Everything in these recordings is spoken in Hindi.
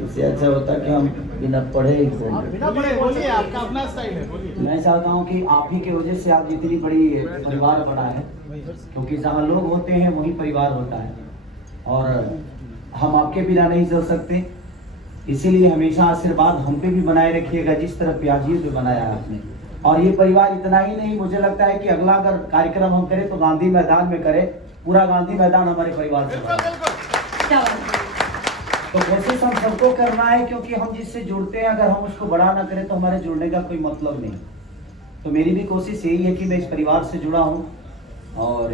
इससे अच्छा होता कि हम बिना पढ़े ही बिना पढ़े बोलिए, आपका अपना स्टाइल है, बोलिए। मैं चाहता हूँ कि आप ही के वजह से आज इतनी बड़ी परिवार बना है, क्योंकि जहाँ लोग होते हैं वही परिवार होता है और हम आपके बिना नहीं चल सकते। इसीलिए हमेशा आशीर्वाद हम पे भी बनाए रखिएगा जिस तरह प्याजियों पे बनाया है आपने। और ये परिवार इतना ही नहीं, मुझे लगता है कि अगला अगर कार्यक्रम हम करें तो गांधी मैदान में करें, पूरा गांधी मैदान हमारे परिवार से। तो कोशिश हम सबको करना है, क्योंकि हम जिससे जुड़ते हैं अगर हम उसको बड़ा ना करें तो हमारे जुड़ने का कोई मतलब नहीं। तो मेरी भी कोशिश यही है कि मैं इस परिवार से जुड़ा हूँ और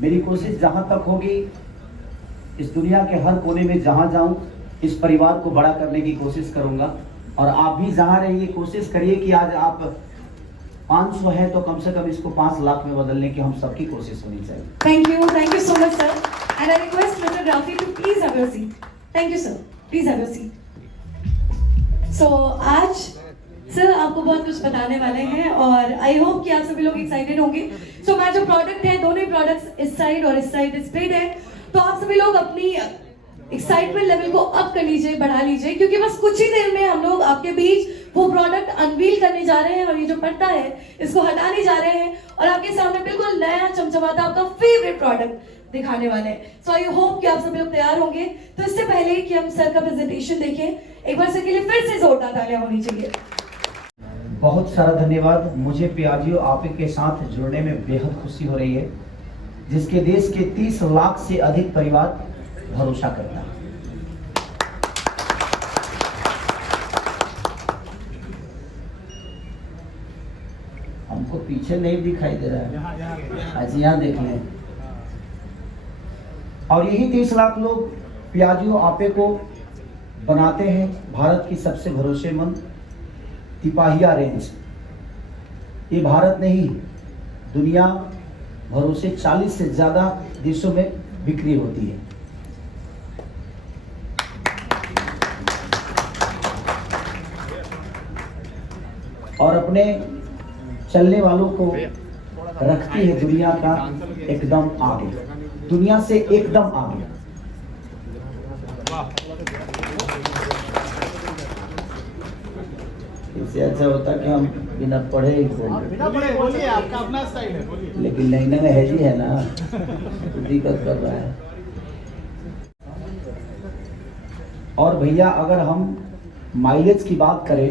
मेरी कोशिश जहाँ तक होगी इस दुनिया के हर कोने में जहाँ जाऊँ इस परिवार को बड़ा करने की कोशिश करूँगा। और आप भी जहाँ रहिए कोशिश करिए कि आज आप 500 है तो कम से कम इसको 5 लाख में बदलने की हम सबकी कोशिश होनी चाहिए। Thank you so much, sir. And I request Mr. Rafi to please have your seat. Thank you, sir. Please have your seat. So आज सर आपको बहुत कुछ बताने वाले हैं और आई होप कि आप सभी लोग एक्साइटेड होंगे। So मैं जो प्रोडक्ट है, दोनों ही प्रोडक्ट्स इस साइड और इस साइड डिस्प्लेड है, तो आप सभी लोग अपनी एक्साइटमेंट लेवल को अप कर लीजिए, बढ़ा लीजिए, क्योंकि बस कुछ ही देर में हम लोग आपके बीच वो प्रोडक्ट अनवील करने जा रहे हैं और ये जो पट्टा है इसको हटाने जा रहे हैं और आपके सामने बिल्कुल नया चमचमाता आपका फेवरेट प्रोडक्ट दिखाने वाले हैं। सो आई होप कि आप सभी लोग तैयार होंगे। तो इससे पहले कि हम सर का प्रेजेंटेशन देखें, एक बार सर के लिए फिर से जोरदार तालियां होनी चाहिए। बहुत सारा धन्यवाद। मुझे प्याजियो आपके साथ जुड़ने में बेहद खुशी हो रही है, जिसके देश के 30 लाख से अधिक परिवार भरोसा करता है। हमको पीछे नहीं दिखाई दे रहा है, आज यहाँ देख लें। और यही 30 लाख लोग प्याजियो आपे को बनाते हैं भारत की सबसे भरोसेमंद तिपाहिया रेंज। ये भारत नहीं, दुनिया भरों से 40 से ज्यादा देशों में बिक्री होती है। और अपने चलने वालों को रखती है दुनिया का एकदम आगे, दुनिया से एकदम आगे। इससे अच्छा होता कि हम बिना पढ़े ही बिना पढ़े बोलिए, आपका अपना स्टाइल है, बोलिए। लेकिन लाइना में है जी है ना, तो दिक्कत कर रहा है। और भैया अगर हम माइलेज की बात करें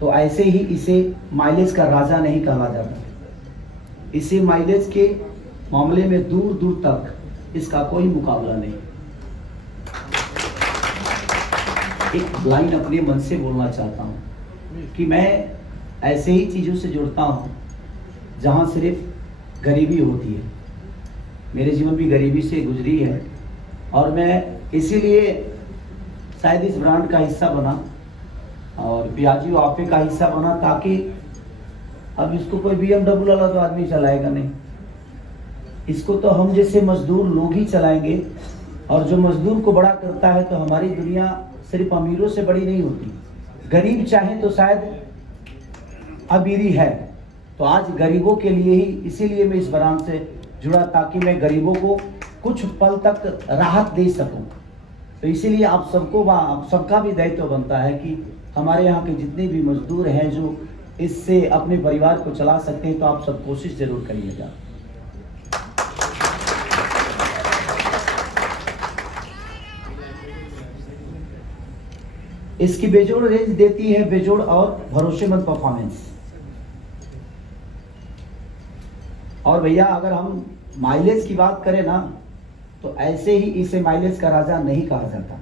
तो ऐसे ही इसे माइलेज का राजा नहीं कहा जाता। इसे माइलेज के मामले में दूर दूर तक इसका कोई मुकाबला नहीं। एक लाइन अपने मन से बोलना चाहता हूँ कि मैं ऐसे ही चीज़ों से जुड़ता हूँ जहाँ सिर्फ गरीबी होती है। मेरे जीवन भी गरीबी से गुजरी है और मैं इसीलिए शायद इस ब्रांड का हिस्सा बना और प्याजियो आपे का हिस्सा बना, ताकि अब इसको कोई BMW वाला तो आदमी चलाएगा नहीं, इसको तो हम जैसे मजदूर लोग ही चलाएंगे। और जो मजदूर को बड़ा करता है तो हमारी दुनिया सिर्फ अमीरों से बड़ी नहीं होती, गरीब चाहे तो शायद अमीरी है। तो आज गरीबों के लिए ही इसीलिए मैं इस ब्रांड से जुड़ा, ताकि मैं गरीबों को कुछ पल तक राहत दे सकूं। तो इसीलिए आप सबका भी दायित्व बनता है कि हमारे यहाँ के जितने भी मजदूर हैं जो इससे अपने परिवार को चला सकते हैं, तो आप सब कोशिश जरूर करिएगा। इसकी बेजोड़ रेंज देती है बेजोड़ और भरोसेमंद परफॉर्मेंस। और भैया अगर हम माइलेज की बात करें ना, तो ऐसे ही इसे माइलेज का राजा नहीं कहा जाता।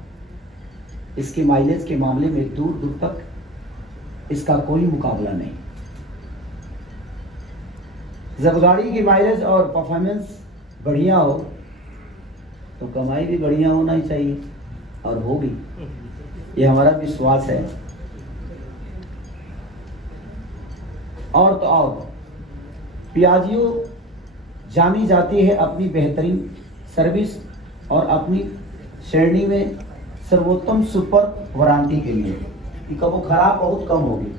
इसके माइलेज के मामले में दूर दूर तक इसका कोई मुकाबला नहीं। जब गाड़ी की माइलेज और परफॉर्मेंस बढ़िया हो तो कमाई भी बढ़िया होना ही चाहिए, और होगी, ये हमारा विश्वास है। और तो और प्याजियो जानी जाती है अपनी बेहतरीन सर्विस और अपनी श्रेणी में सर्वोत्तम सुपर वारंटी के लिए। कि कब वो खराब बहुत कम होगी।